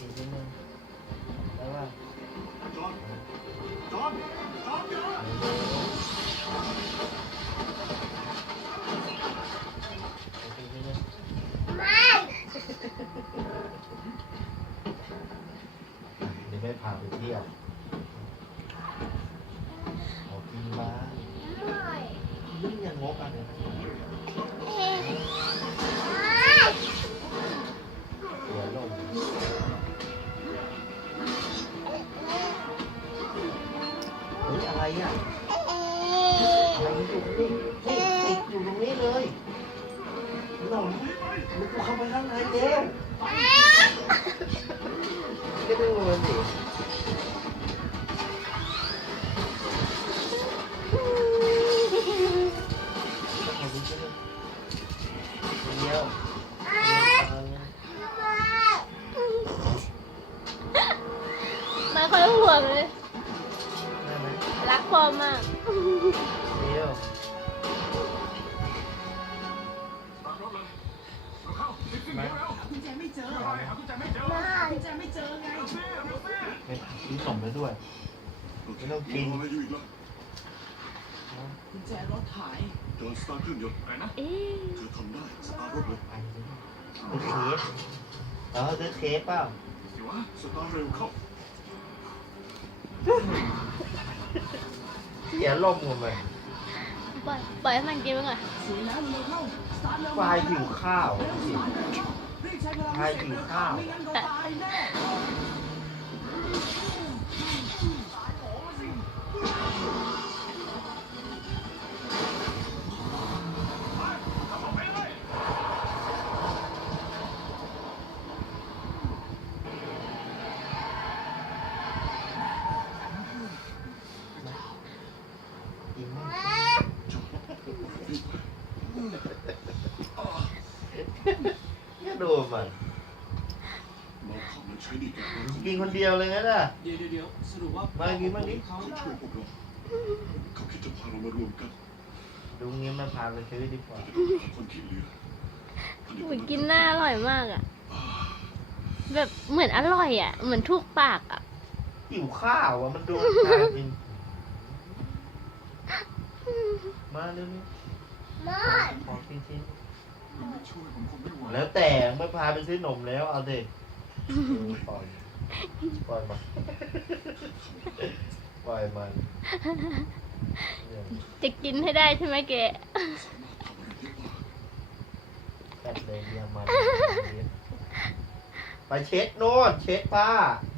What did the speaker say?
อีกนิดนึงได้ป่ะจอนจอนจอนอย่าอีกนิดนึงไม่เดี๋ยวแม่พาไปเที่ยวขอกินบ้างไม่ยิ่งยังงกอะเนี่ย อะไรอะอะไรมันอยู่นี่นี่ติดอยู่ตรงนี้เลยหลงมึงกูเข้าไปข้างในเร็วก็ดูมันดิเอาไปช่วยเดียวเอาเนี่ยไม่ค่อยห่วงเลยได้ไหม รักพ่อมากเดียวตามรถเลยเข้ารีบขึ้นเร็วกุญแจไม่เจอๆไปหากุญแจไม่เจอไม่กุญแจไม่เจอไงเร็วสิเร็วสิไม่ซื้อขนมไปด้วยไม่ต้องกินรออะไรอยู่อีกล่ะกุญแจรถหายจอนสตาร์ทเครื่องยนต์ไหนนะเอ๊ะเธอทำได้สตาร์ทรถเลยไปซื้อเค้กเออซื้อเค้กเปล่าสิวะสตาร์ทเร็วเข้าเสียลมหมดเลยปล่อยปล่อยให้มันกินไปก่อนสวยแล้วเร็วเข้าสตาร์ทเร็วควายหิวข้าวเร็วสสิตาร์ทเร็วเข้ารีบใช้พลังควายหิวข้าวไม่งั้นก็ต ก็ดูมันเราขับมันใช้ดีแก่รถกินคนเดียวเลยงั้นอะ เดี๋ยวเดี๋ยวเดี๋ยวสรุปว่ามากินบ้างดิ เขาเขาช่วยพวกเราเขาคิดจะพาเรามารวมกันลุงนี้มันพาไปซื้อดีกว่า จะต้องหาคนที่เหลืออุ้ยกินหน้าอร่อยมากอะ แบบเหมือนอร่อยอะ เหมือนทุกปากอะ หิวข้าวอะ มันดูทางจริงมาเร็วไม่ๆขอกินชิ้น มันไม่ช่วยผมคงไม่ไหวแล้วแต่ไม่พาไปซื้อนมแล้วเอาเด็กปล่อยปล่อยมันปล่อยมันเนี่ยจะกินให้ได้ใช่ไหมเกะสามารถทำอะไรได้บ้างแคทเลยเรียมันไปเช็ดโน่นเช็ดป้าเ